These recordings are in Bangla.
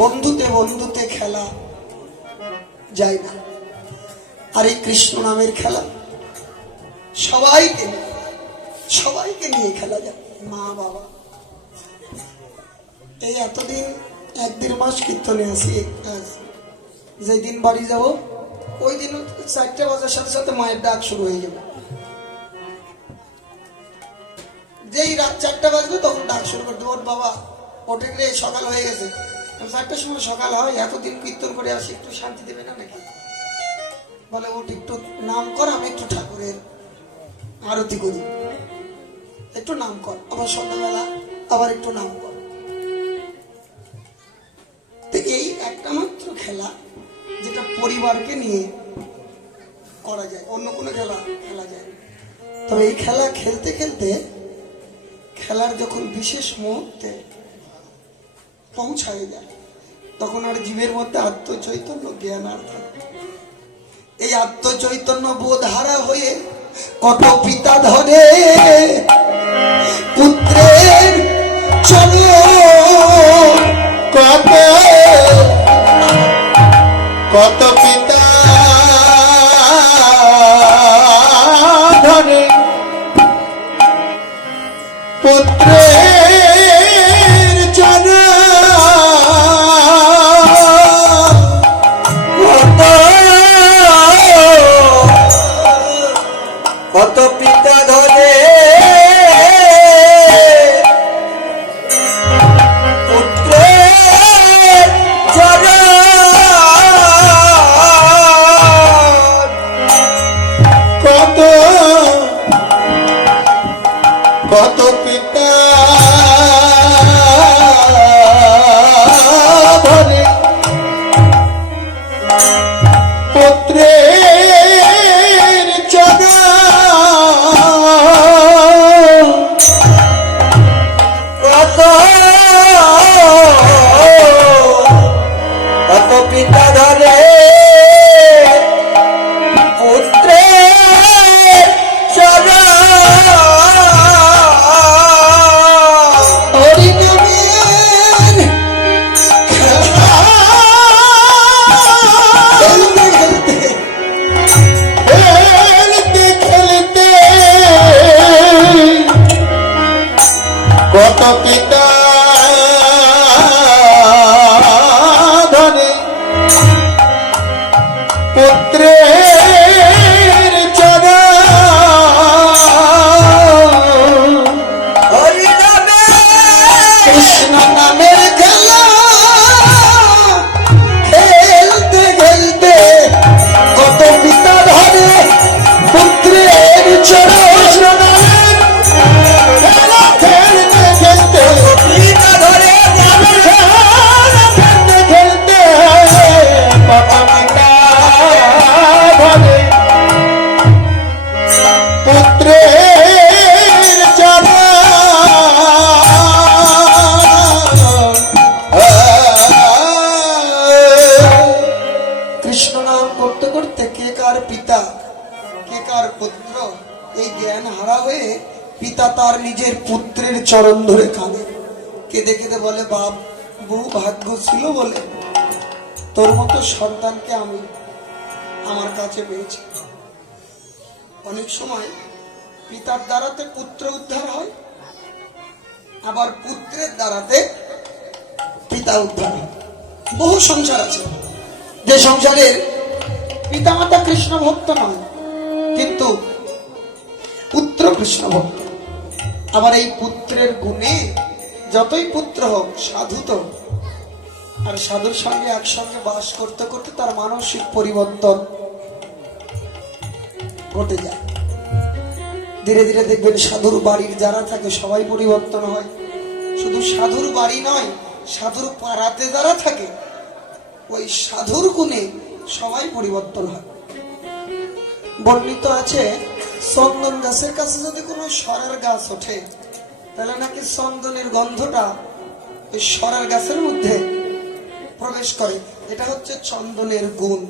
বন্ধুতে বন্ধুতে খেলা যায় না, আর এই কৃষ্ণ নামের খেলা সবাইকে নিয়ে খেলা যায়। মা বাবা, এই এতদিন 1-1.5 মাস কীর্তনে আছি, যেদিন বাড়ি যাব ওই দিন 4টা বাজার সাথে সাথে মায়ের ডাক শুরু হয়ে যাবে। যেই রাত 4টা বাজবে তখন ডাক শুরু করে দেবো, ওর বাবা ওঠে গেলে সকাল হয়ে গেছে। 4টার সময় সকাল হয়, এতদিন কীর্তন করে আসি, একটু শান্তি দেবে না নাকি? বলে ওঠ, একটু নাম কর, আমি একটু ঠাকুরের আরতি করি, একটু নাম কর। আবার সন্ধ্যাবেলা আবার একটু নাম কর। তো এই একটা মাত্র খেলা যেটা পরিবারকে নিয়ে করা যায়, অন্য কোনো খেলা যায়। তবে এই খেলা খেলতে খেলতে খেলার যখন বিশেষ মুহূর্তে পৌঁছায় যায়, তখন আর জীবের মধ্যে আত্মচৈতন্য জ্ঞান আর থাকে। এই আত্মচৈতন্য বোধ হারা হয়ে কত পিতা ধরে পুত্রের চরণ, কত পিতা ধরে পুত্রের চরণ, কত পিতা ধরে পুত্রের চরণ, কত পিতা ধরে পুত্রের চরণ, কত পিতা ধরে পুত্রের চরণ। হরিনামের খেলা খেলতে খেলতে কত পিতা ধরে পুত্রের চরণ, কৃষ্ণ নামের খেলা খেলতে খেলতে কত পিতা ধরে পুত্রের চরণ। খেলা খেলতে খেলতে পিতা ধরে খেলতে খেলতে কত পিতা ধরে পুত্রের কৃষ্ণ নাম করতে করতে কে কার পিতা কে কার পুত্র এই জ্ঞান হারা হয়ে পিতা তার নিজের পুত্রের চরণ ধরে কাঁদে, কেঁদে কেঁদে বলে, বাপ বহু ভাগ্য ছিল বলে তোর মতো সন্তানকে আমি আমার কাছে পেয়েছি। অনেক সময় পিতার দ্বারাতে পুত্র উদ্ধার হয়, আবার পুত্রের দ্বারাতে পিতা উদ্ধার হয়। বহু সংসার আছে যে সংসারের পিতামাতা কৃষ্ণ ভক্ত নয়, কিন্তু পুত্র কৃষ্ণ ভক্ত। আবার এই পুত্রের গুণে যতই পুত্র হোক সাধু তো, আর সাধুর সঙ্গে একসঙ্গে বাস করতে করতে তার মানসিক পরিবর্তন ঘটে যায়। ধীরে ধীরে দেখবেন সাধুর বাড়ির যারা থাকে সবাই পরিবর্তন হয়। শুধু সাধুর বাড়ি নয়, সাধুর পাড়াতে যারা থাকে ওই সাধুর গুণে সবাই পরিবর্তন হয়। বর্ণিত আছে চন্দন গাছের কাছে যদি কোনো সরার গাছ ওঠে, তাহলে নাকি চন্দনের গন্ধটা ওই সরার গাছের মধ্যে প্রবেশ করে। এটা হচ্ছে চন্দনের গুণ।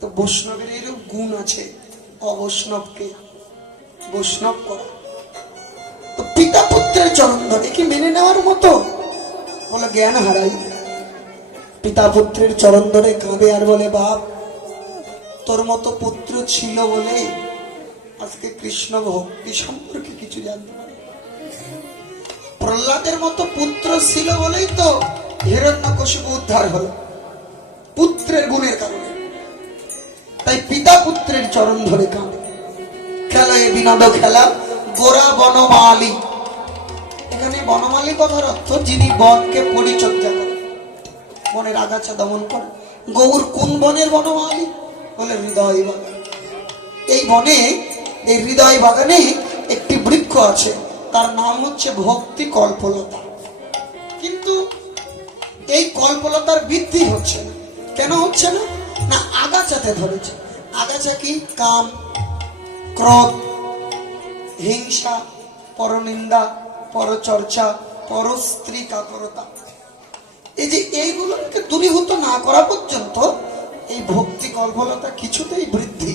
তো বৈষ্ণবের এরূপ গুণ আছে, অবৈষ্ণবকে বৈষ্ণব করা। তো পিতা পুত্রের চরণ ধরে কি মেনে নেওয়ার মতো? বলে জ্ঞান হারাই, পিতা পুত্রের চরণ ধরে কাঁদে আর বলে, বাপ তোর মতো পুত্র ছিল বলে আজকে কৃষ্ণ ভক্তি সম্পর্কে কিছু জানতে পারি। প্রহ্লাদের মতো পুত্র ছিল বলেই তো হিরণ্যকশিপু উদ্ধার হলো, পুত্রের গুণের কারণে। তাই পিতা পুত্রের চরণ ধরে কাঁদে। খেলা এ বিনোদ খেলা গোরা বনমালী। এখানে বনমালী কথার অর্থ যিনি বনকে পরিচর্যা করেন, বনের আগাছা দমন করেন। গৌর কোন বনের বনমালী? বলে হৃদয় বাগান। এই বনে, এই হৃদয় বাগানে একটি বৃক্ষ আছে, তার নাম হচ্ছে ভক্তি কল্পলতা। কিন্তু এই কল্পলতার বৃদ্ধি হচ্ছে না। কেন হচ্ছে না? না আগাছাতে ধরেছে। আগাছা কি? কাম, ক্রোধ, হিংসা, পরনিন্দা, পরচর্চা, পরস্ত্রী কাতরতা। এই যে এইগুলোকে দূরীভূত না করা পর্যন্ত এই ভক্তি কল্পলতা কিছুতেই বৃদ্ধি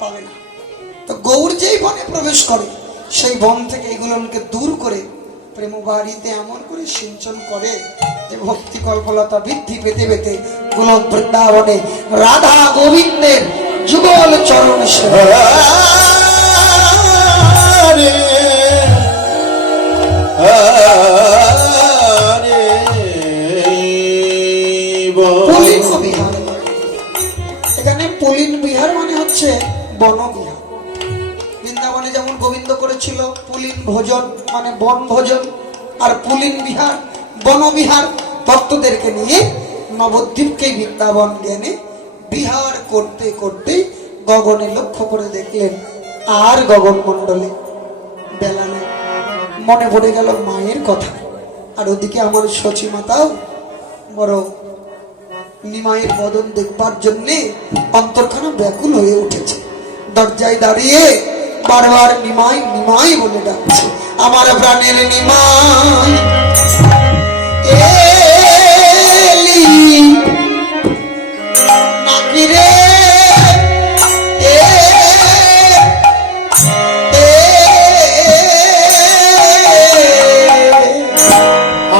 পাবে না। তো গৌর যেই বনে প্রবেশ করে সেই বন থেকে এগুলোকে দূর করে প্রেম বাড়িতে এমন করে সিঞ্চন করে যে ভক্তি কল্পলতা বৃদ্ধি পেতে পেতে গুলো বৃন্দাবনে রাধা গোবিন্দের যুগল চরণ সেবা। পুলিন বিহার, এখানে পুলিন বিহার মানে হচ্ছে বনবিহার। বৃন্দাবনে যেমন গোবিন্দ করেছিল পুলিন ভোজন মানে বন ভোজন, আর পুলিন বিহার বনবিহার ভক্তদেরকে নিয়ে নবদ্বীপকে বৃন্দাবন জ্ঞানে বিহার করতে করতে গগনে লক্ষ্য করে দেখলেন আর গগন মণ্ডলে বেলা নেই। মনে পড়ে গেল মায়ের কথা। আর ওদিকে আমার সচী মাতাও বড় নিমাইয়ের বদন দেখবার জন্য অন্তরখানা ব্যাকুল হয়ে উঠেছে। দরজায় দাঁড়িয়ে বারবার নিমাই নিমাই বলে ডাকছে, আমার প্রাণের নিমাই এলি নাকি রে,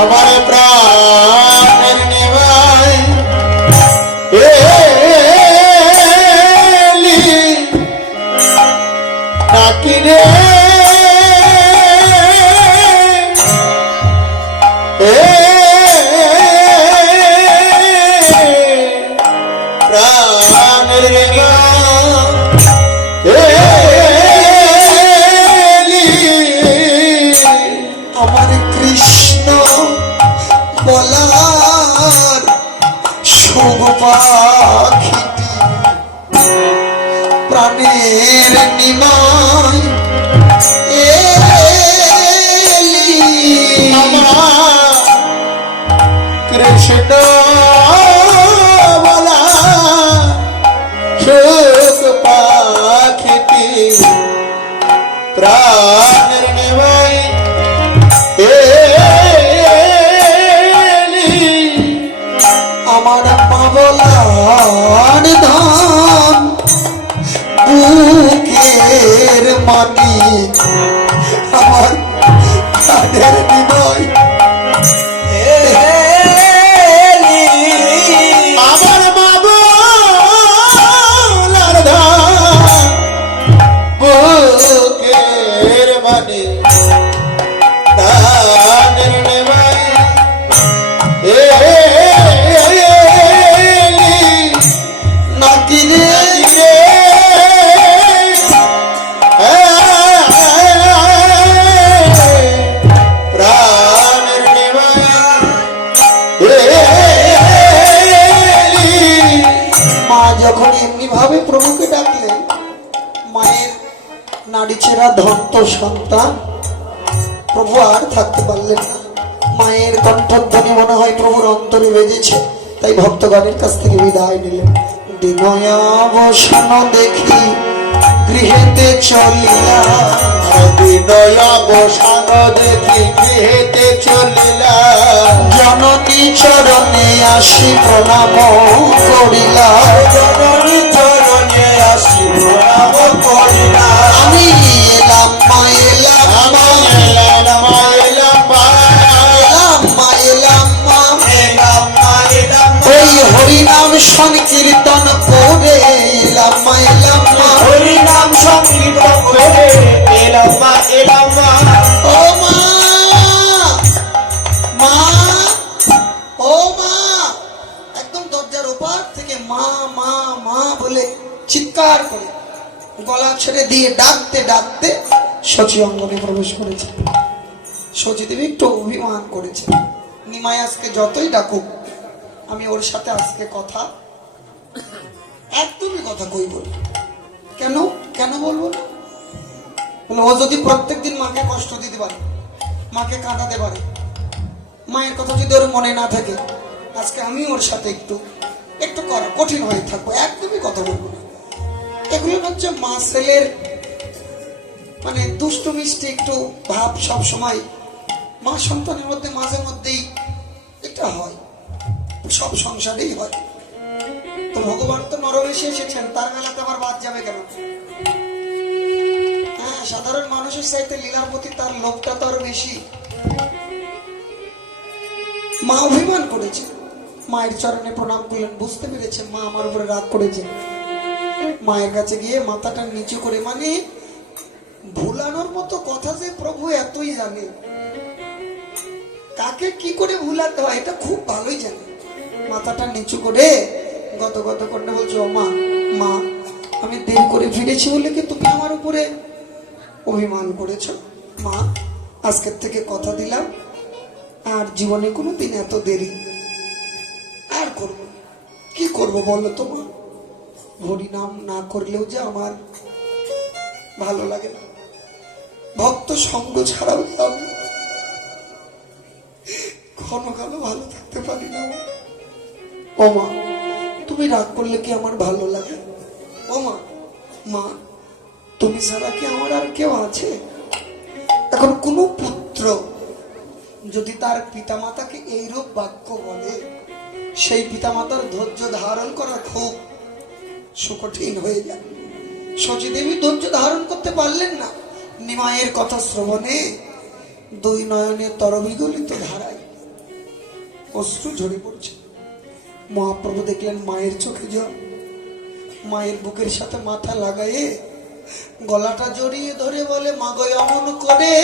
আমার প্রাণের নিমাই এলি নাকি রে, প্রাণের আমার কৃষ্ণ বলার শুভ পাখিটি প্রাণের নিমাই এলি। আমার কৃষ্ণ বলা সুখ পাখিটি প্রাণের নিমাই এলি। আমার পাবলার ধান বুকের মানিক আমার কাদের নিমাই এলি। আমার বাবার ধান বুকের মানে ধানের নিমাই এলি নাকি রে প্রাণের নিমাই এলি। মা যখন এমনি ভাবে প্রভুকে ডাকলেন, মায়ের নাড়ি চেরা ধন্ত সন্তান প্রভু আর থাকতে পারলেন না। মায়ের কণ্ঠধ্বনি মনে হয় প্রভুর অন্তরে বেজেছে, তাই ভক্তগণের কাছ থেকে বিদায় নিলেন। দিনয়াবসান দেখি গৃহেতে চলিলা, বিনয়াবসান দেখি গৃহেতে চলিলা, জননী চরণে আসি প্রণাম করিলা, জননী চরণে আসি প্রণাম করিলা। আমি এলাম মা এলাম মা এলাম মা এলাম মা এলাম মা এলাম মা এলাম মা এলাম সংকীর্তন করে এলাম মা এলাম মা হরি নাম সংকীর্তন করে এলাম মা এলাম মা ও মা মা ও মা একদম দরজার ওপার থেকে মা মা মা বলে চিৎকার করে গলা ছেড়ে দিয়ে ডাকতে ডাকতে শচী অঙ্গনে প্রবেশ করেছে। শচীদেবী একটু অভিমান করেছে, নিমাই আজকে যতই ডাকুক আমি ওর সাথে আজকে কথা একদমই কথা কই বলি। কেন কেন বলবো না? বলে ও যদি প্রত্যেকদিন মাকে কষ্ট দিতে পারে, মাকে কাঁদাতে পারে, মায়ের কথা যদি ওর মনে না থাকে, আজকে আমি ওর সাথে একটু একটু কঠিন হয়ে থাকবো, একদমই কথা বলবো না। এগুলো হচ্ছে মা ছেলের মানে দুষ্টু মিষ্টি একটু ভাব সব সময় মা সন্তানের মধ্যে মাঝে মধ্যেই এটা হয়, সব সংসারেই হয়। তো ভগবান তো নরবেশে এসেছেন, তার বেলাতে আবার বাদ যাবে কেন? হ্যাঁ, সাধারণ মানুষের চাইতে লীলার প্রতি তার লোভটা তো আরো বেশি। মা অভিমান করেছে, মায়ের চরণে প্রণাম করলেন, বুঝতে পেরেছে মা আমার উপরে রাগ করেছে। মায়ের কাছে গিয়ে মাথাটা নিচু করে, মানে ভুলানোর মতো কথা যে প্রভু এতই জানে, কাকে কি করে ভুলাতে হয় এটা খুব ভালোই জানে। মাথাটা নিচু করে গত গত করে বলছো, মা মা আমি দেরি করে ফিরেছি বলে কি তুমি আমার উপরে অভিমান করেছো? মা আজকের থেকে কথা দিলাম আর জীবনে কোনো দিন এত দেরি আর করবো না। কি করবো বলো তো মা? হরিনাম না করলেও যে আমার ভালো লাগে না, ভক্ত সঙ্গ ছাড়াও আমি ঘন ঘন ভালো থাকতে পারি না। ও মা তুমি রাগ করলে কি আমার ভালো লাগে? ও মা মা তুমি ছাড়া কি আমার আর কেউ আছে? এখন কোনো পুত্র যদি তার পিতামাতাকে এইরূপ বাক্য বলে, সেই পিতামাতার ধৈর্য ধারণ করা খুব সুকঠিন হয়ে যায়। শচীদেবী ধৈর্য ধারণ করতে পারলেন না। নিমাইয়ের কথা শ্রবণে দুই নয়নে তরবিগলিত ধারায় অশ্রু ঝরে পড়ছে। মহাপ্রভু দেখলেন মায়ের চোখে জল, মায়ের বুকের সাথে মাথা লাগায়ে গলাটা জড়িয়ে ধরে বলে, মা গো অমন করে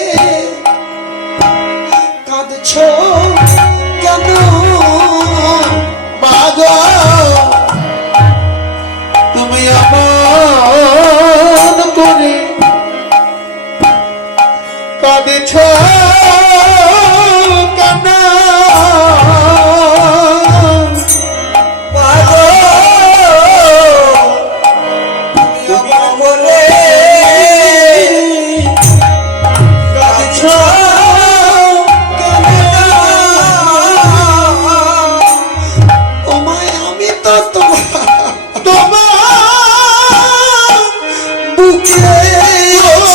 কাঁদছ কেন? মা গো তুমি এমন করে কাঁদেছ কেন? মা গো তুমি এমন করে কাঁদেছ কেন? ও মায় আমি তো তোমার বুকে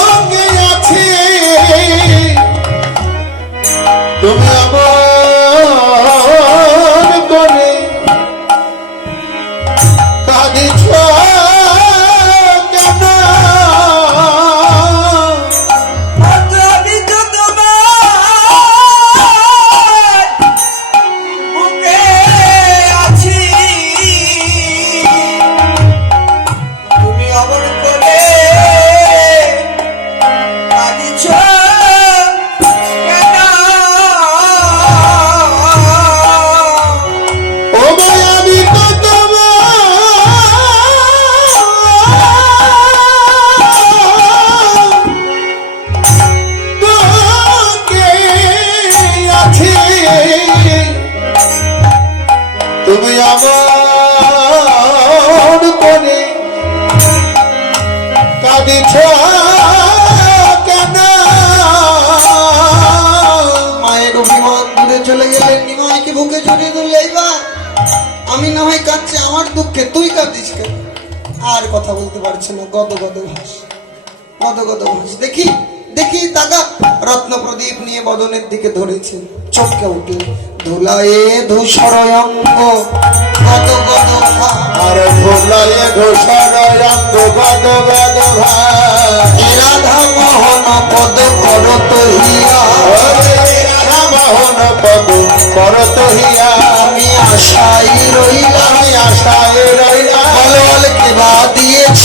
সঙ্গে আছে, তুমি আমার করে কাঁদিছ কেন? আমি তো তোমার বুকে আছি, তুমি আমার করে কাঁদিছ কেন? ও ভাই আমি তো তোমাকে আছি, তুমি আমার করে কাঁদিছ কেন? মায়ের অভিমান দূরে চলে গেলেন। নিমাইকে বুকে জড়িয়ে ধরলে, এইবার আমি না হয় কাঁদছি আমার দুঃখে, তুই কাঁদিস কেন? আর কথা বলতে পারছে না, গদ গদ ভাস, গদ গদ ভাস। দেখি দেখি দাদা রত্ন প্রদীপ নিয়ে বদনের দিকে ধরেছে, চমকে উঠল। ধুলায়ে ধূসর অঙ্গ গদ গদ ভাস, আর ভোলায় ঘোষার রঙ্গ গদ গদ ভাই, রাধা মোহন পদ করত হিয়া, রাধামোহন পদ করত হিয়া, আমি আশাই রইলাম, আমি আশা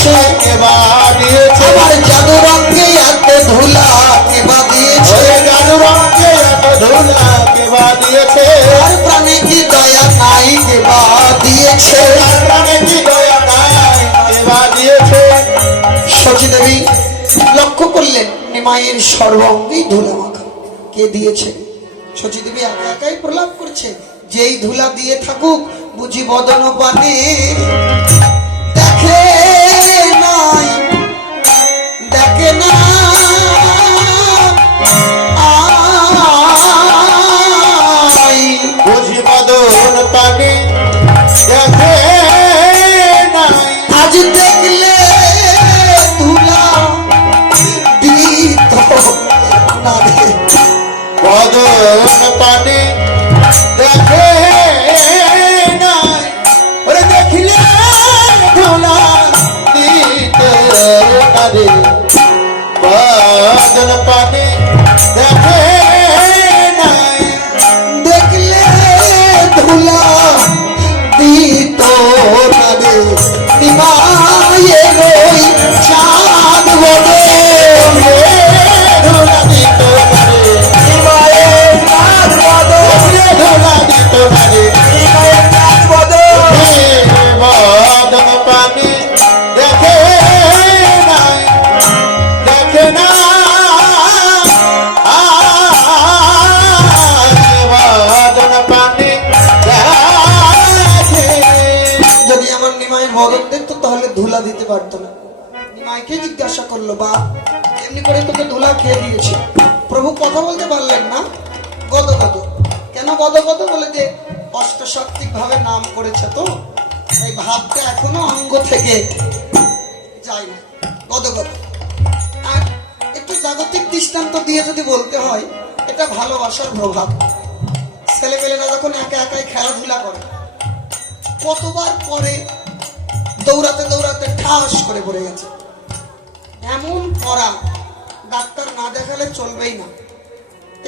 দিয়েছে? কেবা দিয়েছে? আমার জাদু রঙে এত ধুলা কেবা দিয়েছে? ওরে জাদু রঙে এত ধুলা কেবা দিয়েছে? আর প্রাণে কি দয়া নাই কেবা দিয়েছে? তার প্রাণে কি দয়া নাই কেবা দিয়েছে? সচী দেবী লক্ষ্য করলেন নিমাইয়ের সর্বাঙ্গেই ধুলা মাখা। কে দিয়েছে? সচী দেবী একা একাই প্রলাপ করছে, যেই ধুলা দিয়ে থাকুক বুঝি বদন পানে দেখে নাই, দেখে না আই। বুঝি বদন পানি দেখে নাই। আজ দেখলে ধুলা দিত না রে। বদন পানি দেখে নাই। ওরে দেখিলে ধুলা দিত না রে। বদন পানি দেখে নাই। দেখলে ধুলা দিত না রে। নিমাইয়ের ওই চাঁদ বদন ধুলা দিত না রে। নিমাইয়ের চাঁদ বদন ধুলা দিত না রে। নিমাইয়ের চাঁদ বদন বদন পানি দেখে নাই, দেখে না বদন পানি দেখে। যদি আমার নিমাইয়ের বদন দেখতো তাহলে ধুলা দিতে পারতো না। নিমাইকে জিজ্ঞাসা করলো, বা এমনি করে তোকে ধুলা খেয়ে দিয়েছে? প্রভু কথা বলতে পারলেন না। গদ গদ কেন গদ গদ বলে? যে অষ্টশক্তিক ভাবে নাম করেছে তো এই ভাবটা এখনো অঙ্গ থেকে যায় না, গদ গদ। আর একটু জাগতিক দৃষ্টান্ত দিয়ে যদি বলতে হয়, এটা ভালোবাসার প্রভাব। ছেলেপেলেরা যখন একা একাই খেলাধুলা করে, কতবার পরে দৌড়াতে দৌড়াতে ঠাস করে পড়ে গেছে। এমন করা ডাক্তার না দেখালে চলবেই না।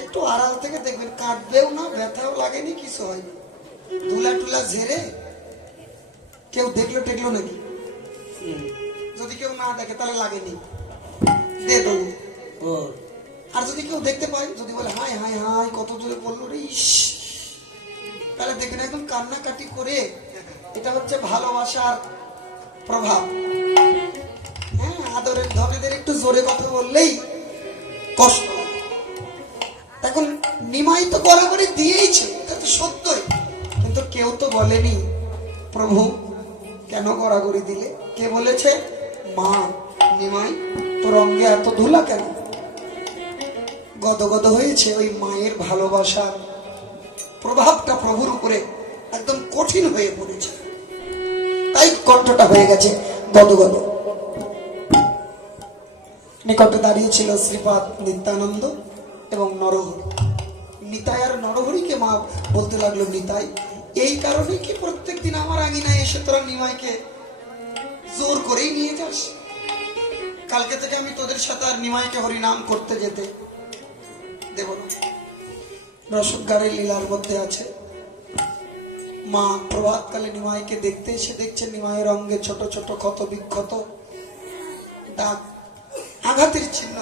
একটু আড়াল থেকে দেখবেন, কাঁদবেও না, ব্যথাও লাগেনি, কিছু হয়নি। ধুলা টুলা ঝেড়ে কেউ দেখলো টেকলো নাকি? যদি কেউ না দেখে তাহলে লাগেনি, দে দেবো। আর যদি কেউ দেখতে পায়, যদি বলে হাই হাই হাই কত জোরে পড়লো রে, ইস, তাহলে দেখবেন একদম কান্নাকাটি করে। এটা হচ্ছে ভালোবাসার প্রভাব। হ্যাঁ, আদরের ধনেদের একটু জোরে কথা বললেই কষ্ট হয়। এখন নিমাই তো গড়াগড়ি দিয়েইছে, এটা তো সত্যই, কিন্তু কেউ তো বলেনি প্রভু কেন গড়াগড়ি দিলে। কে বলেছে? মা, নিমাই তোর অঙ্গে এত ধুলা কেন? গদগদ হয়েছে ওই মায়ের ভালোবাসার প্রভাবটা প্রভুর উপরে একদম কঠিন হয়ে পড়েছে, তাই কণ্ঠটা হয়ে গেছে গদগদ। নিকটে দাঁড়িয়ে ছিল শ্রীপাদ নিত্যানন্দ এবং নরহরি। নিতাই আর নরহরিকে মা বলতে লাগলো, নিতাই এই কারণে কি প্রত্যেকদিন আমার আঙিনায় এসে তোরা নিমাইকে জোর করেই নিয়ে যাস? কালকে থেকে আমি তোদের সাথে আর নিমাইকে হরিনাম করতে যেতে দেব না। রসদগাড়ের লীলার মধ্যে আছে, মা প্রভাতকালে নিমাইকে দেখতে এসে দেখছে নিমাইয়ের অঙ্গে ছোট ছোট ক্ষত বিক্ষত দাগ, আঘাতের চিহ্ন।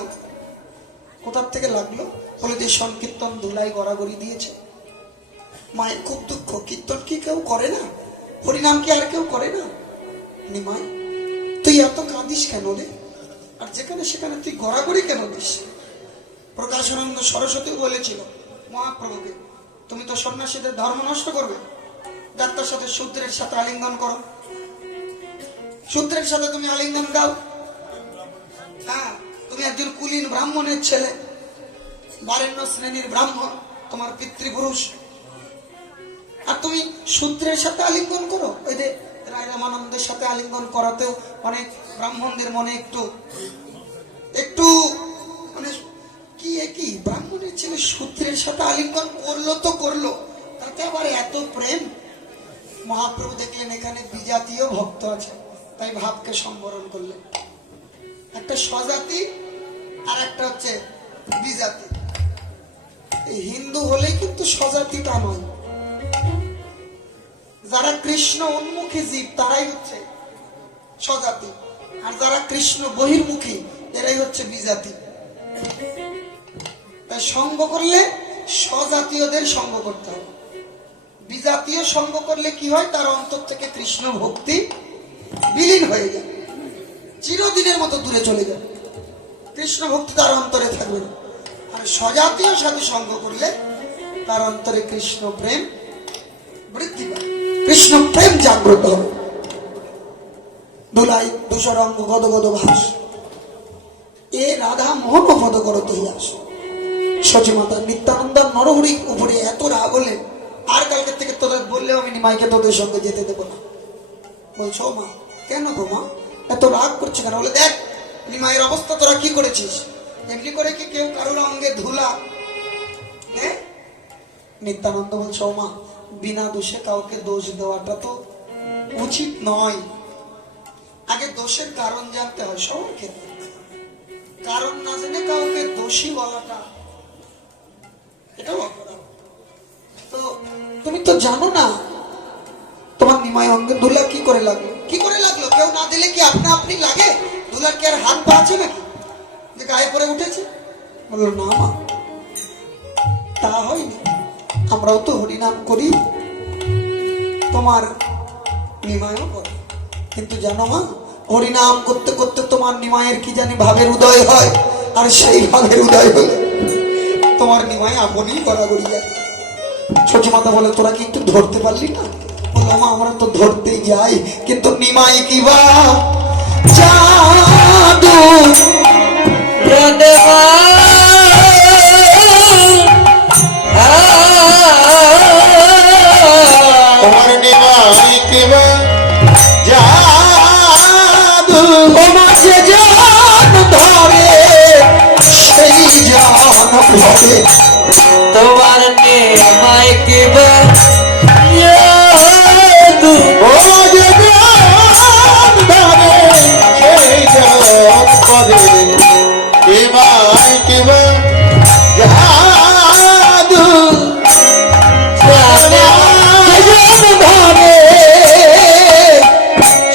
কোথার থেকে লাগলো? বলে যে সংকীর্তন ধুলাই গড়াগড়ি দিয়েছে। মায়ের খুব দুঃখ, কীর্তন কি কেউ করে না? হরিনাম কি আর কেউ করে না? নিমাই তুই এত কাঁদিস কেন রে? আর যেখানে সেখানে তুই গড়াগড়ি কেন দিস? প্রকাশানন্দ সরস্বতী বলেছিল মহাপ্রভুকে, তুমি তো সন্ন্যাসীদের ধর্ম নষ্ট করবে, ডাক্তার সাথে শূদ্রের সাথে আলিঙ্গন করো, শূদ্রের সাথে তুমি আলিঙ্গন দাও। হ্যাঁ, তুমি একজন কুলীন ব্রাহ্মণের ছেলে, বারেণ্য শ্রেণীর ব্রাহ্মণ, তোমার পিতৃপুরুষ, আর তুমি শূদ্রের সাথে আলিঙ্গন করো। ওই যে রায় রামানন্দের সাথে আলিঙ্গন করাতে অনেক ব্রাহ্মণদের মনে একটু একটু মানে কি একই, ব্রাহ্মণের ছেলে শূদ্রের সাথে আলিঙ্গন করলো তো করলো, তাতে আবার এত প্রেম। মহাপ্রভু দেখলেন এখানে বিজাতীয় ভক্ত আছে, তাই ভাবকে সম্বরণ করলেন। একটা স্বজাতি আর একটা হচ্ছে বিজাতি। এই হিন্দু হলেই কিন্তু স্বজাতি তা নয়। যারা কৃষ্ণ উন্মুখী জীব তারাই হচ্ছে স্বজাতি, আর যারা কৃষ্ণ বহির্মুখী এরাই হচ্ছে বিজাতি। তাই সঙ্গ করলে স্বজাতীয়দের সঙ্গ করতে হবে। বিজাতীয় সঙ্গ করলে কি হয়, তার অন্তর থেকে কৃষ্ণ ভক্তি বিলীন হয়ে যায়, চিরদিনের মতো দূরে চলে যাবে, কৃষ্ণ ভক্তি তার অন্তরে থাকবে না। আর স্বজাতীয় সাথে সঙ্গ করলে তার অন্তরে কৃষ্ণ প্রেম বৃদ্ধি পায়, কৃষ্ণ প্রেম জাগ্রত হবে। ধুলাই ধূসর অঙ্গ গদ গদ ভাস, এ রাধা মোহন পদ করত হইয়াস। সচিমাতা নিত্যানন্দ নরহরি উপরে এত রাগ হলেন, আর কালকে থেকে তোদের বললেও আমি নিমাইকে তোদের সঙ্গে যেতে দেবো না। বলছো মা কেন গো মা এত রাগ করছে কেন? বলে দেখ নিমাইয়ের অবস্থা তোরা কি করেছিস, এমনি করে কি কেউ কারোর অঙ্গে ধুলা? নিত্যানন্দ বলছো মা বিনা দোষে কাউকে দোষ দেওয়াটা তো উচিত নয়, আগে দোষের কারণ জানতে হয় সবার ক্ষেত্রে। কারণ না জেনে কাউকে দোষী বলাটা এটাও অপরাধ। তো তুমি তো জানো না তোমার নিমাই অঙ্গে ধুলা কি করে লাগলো, কি করে লাগলো? কেউ না দিলে কি আপনা আপনি লাগে? ধুলার কি আর হাত পা আছে নাকি যে গায়ে পরে উঠেছে? বললো না মা তা হয়নি, আমরাও তো হরিনাম করি, তোমার নিমাইও করে, কিন্তু জানো মা হরিনাম করতে করতে তোমার নিমাইয়ের কি জানি ভাবের উদয় হয়, আর সেই ভাবের উদয় হলে তোমার নিমাই আপনই গড়াগড়ি যায়। সচিমাতা বলে তোরা কি একটু ধরতে পারলি না? বললাম আমরা তো ধরতেই যাই, কিন্তু নিমাই কি বা জাদু তোমার নিমাই কি বা জাদু, যে জান ধরে সেই জান ধরে। তোমার নিমাই কি বা জাদু, ও যে জান ধরে সেই জান পদে। নিমাই কি বা জাদু, যে জান ধরে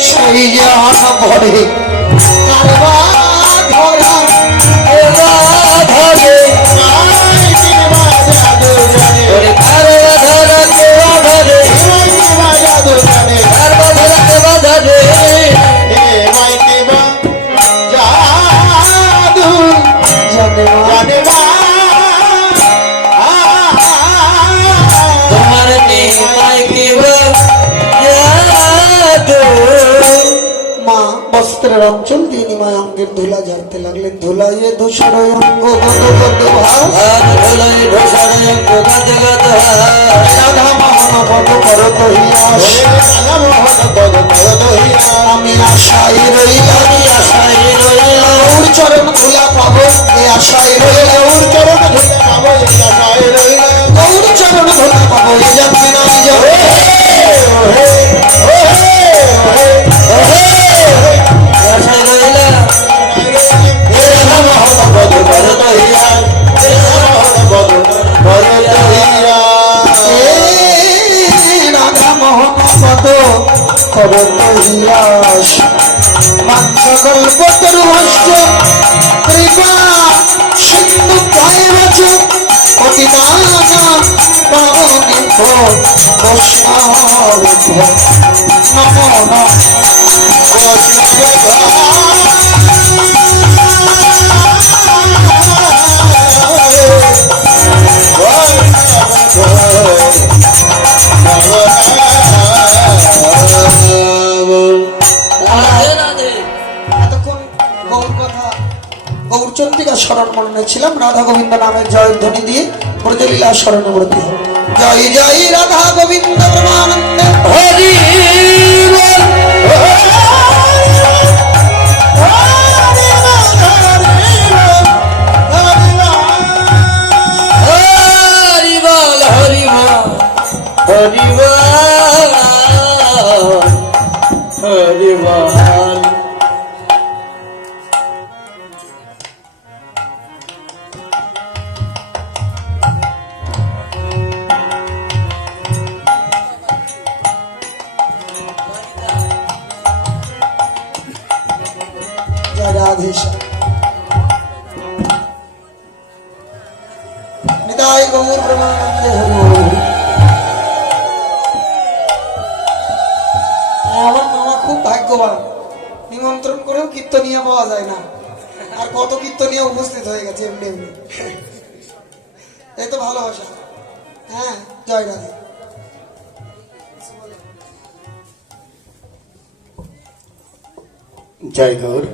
সেই জান ভরে। কারবা ধরা এবা ধরে নিমাই কি বা জাদু জানে, ওরে কারবা ধরা কেবা ধরে, নিমাই কি বা জাদু জানে, কারবা ধরা কেবা ধরে, নিমাই কি বা জাদু জানে মা। জানে মা। তোমার নিমাই কি বা জাদু। মা বস্ত্রের অঞ্চল দিয়ে নিমাই অঙ্গের ধুলা ঝাড়তে লাগলেন। ধুলাইয়ে ধূসর অঙ্গ গদ গদ ভাস, আর ধুলাই ধূসরে গদ গদ হাস। রাধা মোহন পদ করত হিয়াস। আমি আশায় রইলাম, আমি আশায় রইলাম, গৌর চরণ ধুলা পাবো এ আশায় রইলাম। গৌর চরণ ধুলা পাবো এ জন্মে নয় জন্মে। আশায় রইলাম, এ রাধা মোহন পদ করত হিয়াস, এ রাধা মোহন পদ করত হিয়াস। রাধা মোহন পদ করত হিয়াস। মাংসকল পতরু হস্য কৃপা সিন্ধু পায়ে বচ অতিদানা পাবনি বৈষ্ণব নমো নমঃ। রাধে রাধে। এতক্ষণ গৌর কথা গৌরচন্দ্রিকা স্মরণ মরণে ছিলাম। রাধা গোবিন্দ নামের জয় ধ্বনি দিয়ে ব্রজলীলা স্মরণে ব্রতী হল। জয় জয় রাধা গোবিন্দ ব্রহ্মানন্দ হরি বল, হরি বল, হরি বল, হরি বল, হরি বল। জয় রাধে শ্যাম। নিতাই গৌর প্রেমানন্দে হরি হরি। আমার মামা খুব ভাগ্যবান, নিমন্ত্রণ করেও কীর্তনিয়া পাওয়া যায় না, আর কত কীর্তনিয়া উপস্থিত হয়ে গেছে এমনি এমনি। এই তো ভালোবাসা। হ্যাঁ, জয় রাধে। জয় গৌর।